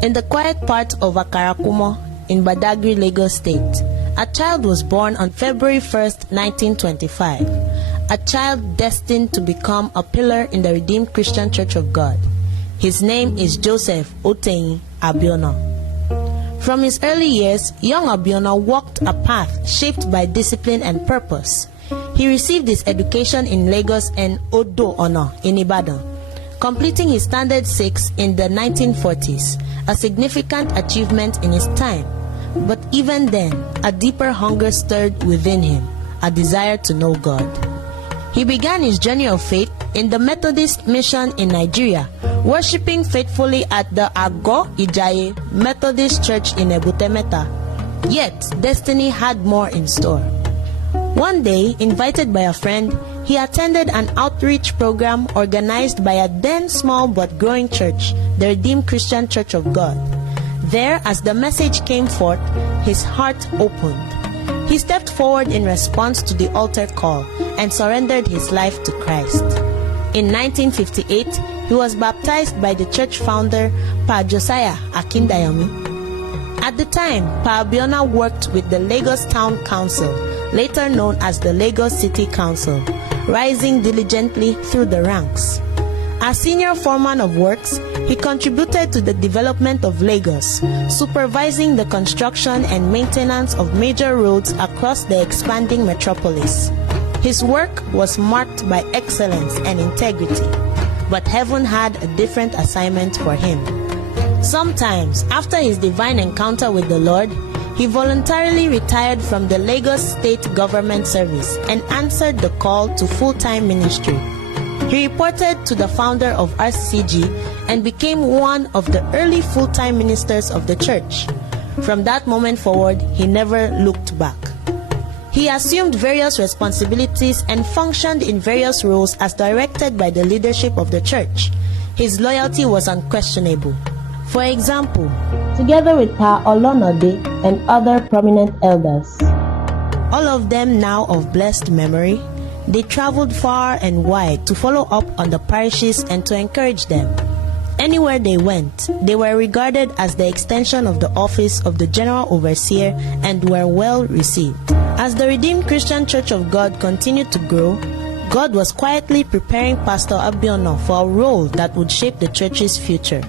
In the quiet part of Akarakumo in Badagry, Lagos State, a child was born on February 1st, 1925, a child destined to become a pillar in the Redeemed Christian Church of God. His name is Joseph Oteyin Abiono. From his early years, young Abiono walked a path shaped by discipline and purpose. He received his education in Lagos and Odo Ono in Ibadan, completing his Standard 6 in the 1940s, a significant achievement in his time. But even then, a deeper hunger stirred within him, a desire to know God. He began his journey of faith in the Methodist mission in Nigeria, worshipping faithfully at the Ago Ijaye Methodist Church in Ebutemeta. Yet, destiny had more in store. One day, invited by a friend, he attended an outreach program organized by a then small but growing church, the Redeemed Christian Church of God. There, as the message came forth, his heart opened. He stepped forward in response to the altar call and surrendered his life to Christ. In 1958, he was baptized by the church founder, Pa Josiah Akindayomi. At the time, Pa Abiono worked with the Lagos Town Council, later known as the Lagos City Council, rising diligently through the ranks. As senior foreman of works, he contributed to the development of Lagos, supervising the construction and maintenance of major roads across the expanding metropolis. His work was marked by excellence and integrity, but heaven had a different assignment for him. Sometimes, after his divine encounter with the Lord, he voluntarily retired from the Lagos State Government Service and answered the call to full-time ministry. He reported to the founder of RCCG and became one of the early full-time ministers of the church. From that moment forward, he never looked back. He assumed various responsibilities and functioned in various roles as directed by the leadership of the church. His loyalty was unquestionable. For example, together with Pa Olonode and other prominent elders, all of them now of blessed memory, they traveled far and wide to follow up on the parishes and to encourage them. Anywhere they went, they were regarded as the extension of the office of the General Overseer and were well received. As the Redeemed Christian Church of God continued to grow, God was quietly preparing Pastor Abiono for a role that would shape the church's future.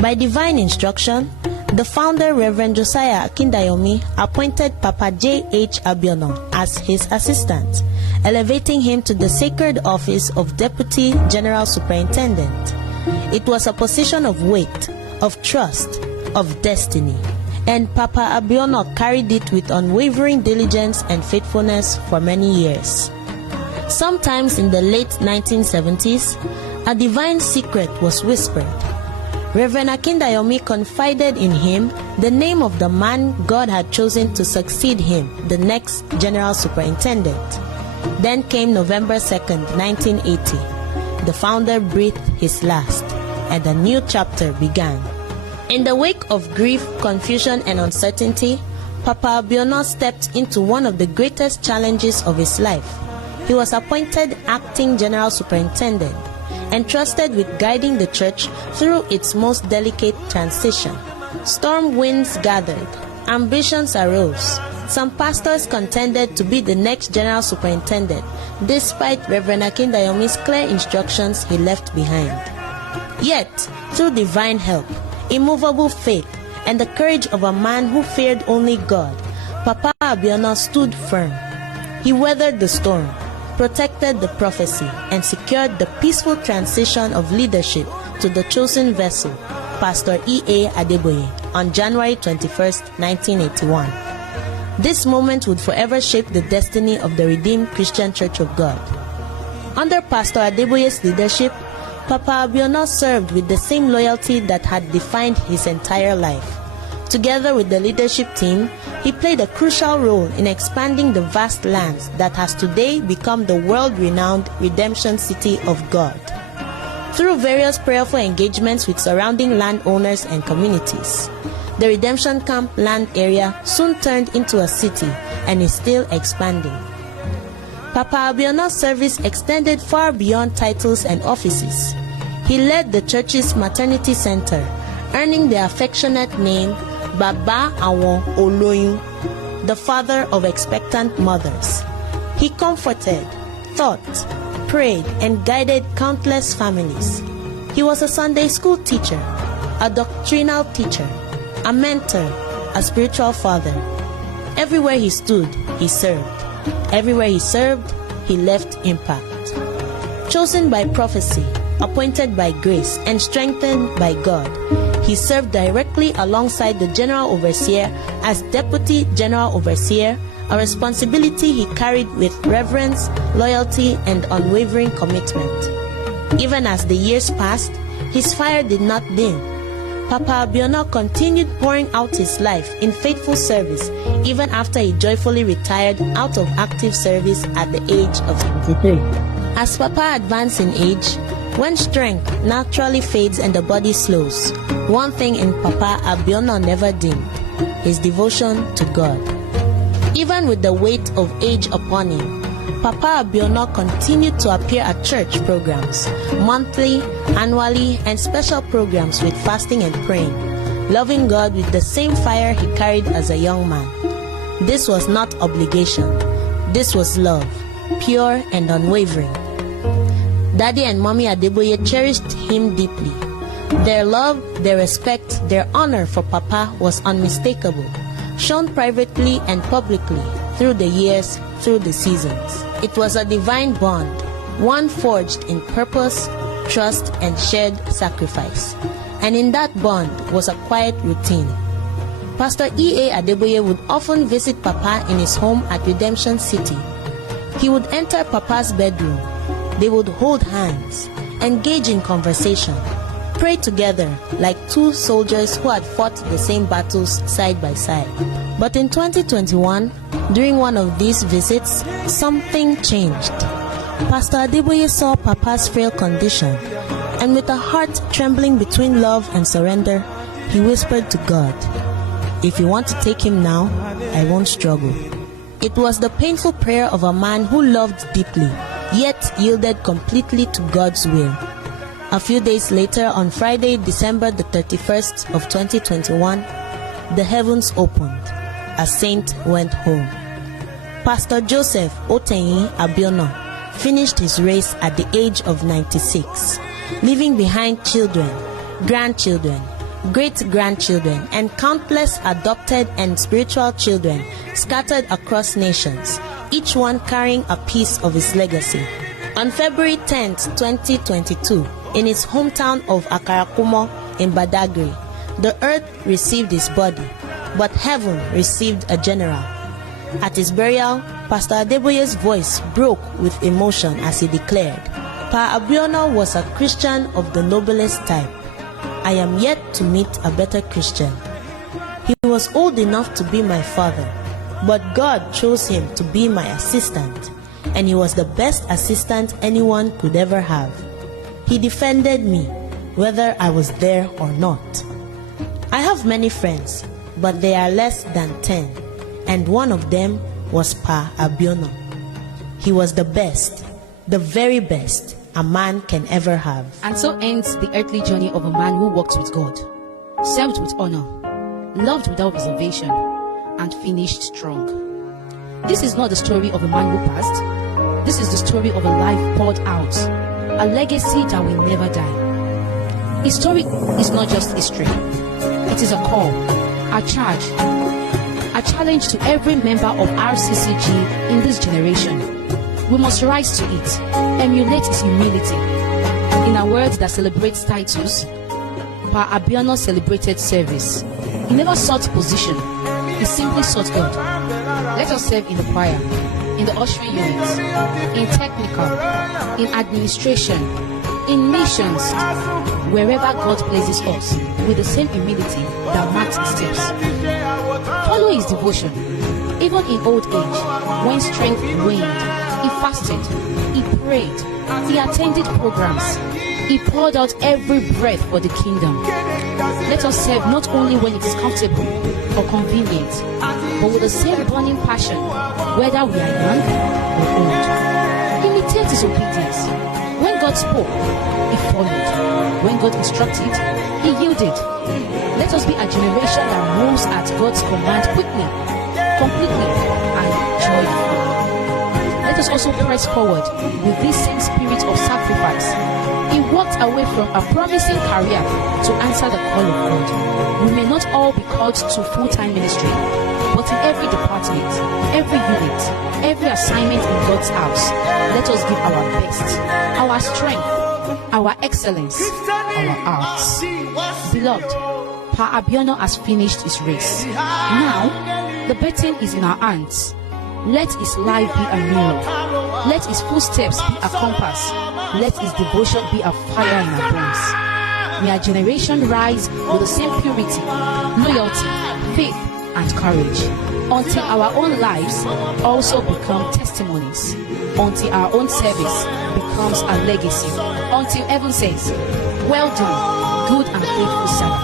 By divine instruction, the founder, Reverend Josiah Akindayomi, appointed Papa J.H. Abiono as his assistant, elevating him to the sacred office of Deputy General Superintendent. It was a position of weight, of trust, of destiny, and Papa Abiono carried it with unwavering diligence and faithfulness for many years. Sometimes in the late 1970s, a divine secret was whispered. Reverend Akindayomi confided in him the name of the man God had chosen to succeed him, the next General Superintendent. Then came November 2nd, 1980. The founder breathed his last, and a new chapter began. In the wake of grief, confusion, and uncertainty, Papa Abiono stepped into one of the greatest challenges of his life. He was appointed acting General Superintendent, entrusted with guiding the church through its most delicate transition. Storm winds gathered, ambitions arose. Some pastors contended to be the next General Superintendent, despite Reverend Akindayomi's clear instructions he left behind. Yet, through divine help, immovable faith, and the courage of a man who feared only God, Papa Abiono stood firm. He weathered the storm, protected the prophecy, and secured the peaceful transition of leadership to the chosen vessel, Pastor E.A. Adeboye, on January 21, 1981. This moment would forever shape the destiny of the Redeemed Christian Church of God. Under Pastor Adeboye's leadership, Papa Abiono served with the same loyalty that had defined his entire life. Together with the leadership team, he played a crucial role in expanding the vast lands that has today become the world-renowned Redemption City of God. Through various prayerful engagements with surrounding landowners and communities, the Redemption Camp land area soon turned into a city and is still expanding. Papa Abiono's service extended far beyond titles and offices. He led the church's maternity center, earning the affectionate name Baba Awon Oloyun, the father of expectant mothers. He comforted, taught, prayed, and guided countless families. He was a Sunday school teacher, a doctrinal teacher, a mentor, a spiritual father. Everywhere he stood, he served. Everywhere he served, he left impact. Chosen by prophecy, appointed by grace, and strengthened by God, he served directly alongside the General Overseer as Deputy General Overseer, a responsibility he carried with reverence, loyalty, and unwavering commitment. Even as the years passed, his fire did not dim. Papa Abiono continued pouring out his life in faithful service even after he joyfully retired out of active service at the age of 73. As Papa advanced in age, when strength naturally fades and the body slows, one thing in Papa Abiono never dimmed: his devotion to God. Even with the weight of age upon him, Papa Abiono continued to appear at church programs, monthly, annually, and special programs with fasting and praying, loving God with the same fire he carried as a young man. This was not obligation. This was love, pure and unwavering. Daddy and Mommy Adeboye cherished him deeply. Their love, their respect, their honor for Papa was unmistakable, shown privately and publicly through the years, through the seasons. It was a divine bond, one forged in purpose, trust, and shared sacrifice. And in that bond was a quiet routine. Pastor E.A. Adeboye would often visit Papa in his home at Redemption City. He would enter Papa's bedroom. They would hold hands, engage in conversation, pray together like two soldiers who had fought the same battles side by side. But in 2021, during one of these visits, something changed. Pastor Adeboye saw Papa's frail condition, and with a heart trembling between love and surrender, he whispered to God, "If you want to take him now, I won't struggle." It was the painful prayer of a man who loved deeply, yet yielded completely to God's will. A few days later, on Friday, December the 31st of 2021, the heavens opened. A saint went home. Pastor Joseph Otenyi Abiono finished his race at the age of 96, leaving behind children, grandchildren, great-grandchildren, and countless adopted and spiritual children scattered across nations, each one carrying a piece of his legacy. On February 10th, 2022, in his hometown of Akarakumo in Badagry, the earth received his body, but heaven received a general. At his burial, Pastor Adeboye's voice broke with emotion as he declared, "Pa Abiono was a Christian of the noblest type. I am yet to meet a better Christian. He was old enough to be my father, but God chose him to be my assistant, and he was the best assistant anyone could ever have. He defended me, whether I was there or not. I have many friends, but they are less than 10, and one of them was Pa Abiono. He was the best, the very best a man can ever have." And so ends the earthly journey of a man who walked with God, served with honor, loved without reservation, and finished strong. This is not the story of a man who passed. This is the story of a life poured out, a legacy that will never die. His story is not just history. It is a call, a charge, a challenge to every member of RCCG in this generation. We must rise to it, emulate his humility. In a world that celebrates titles, Pa Abiono celebrated service. He never sought position, he simply sought God. Let us serve in the choir, in the ushering units, in technical, in administration, in missions, wherever God places us, with the same humility that marks his steps. Follow his devotion. Even in old age, when strength waned, he fasted, he prayed, he attended programs, he poured out every breath for the kingdom. Let us serve not only when it is comfortable or convenient, but with the same burning passion, whether we are young or old. Imitate his obedience. When God spoke, he followed. When God instructed, he yielded. Let us be a generation that moves at God's command quickly, completely, and joyfully. Let us also press forward with this same spirit of sacrifice. He walked away from a promising career to answer the call of God. We may not all be called to full-time ministry, but in every department, every unit, every assignment in God's house, let us give our best, our strength, our excellence, our arts. Beloved, Pa Abiono has finished his race. Now, the baton is in our hands. Let his life be a mirror. Let his footsteps be a compass. Let his devotion be a fire in our bones. May our generation rise with the same purity, loyalty, faith, and courage, until our own lives also become testimonies, until our own service becomes a legacy, until heaven says, "Well done, good and faithful servant."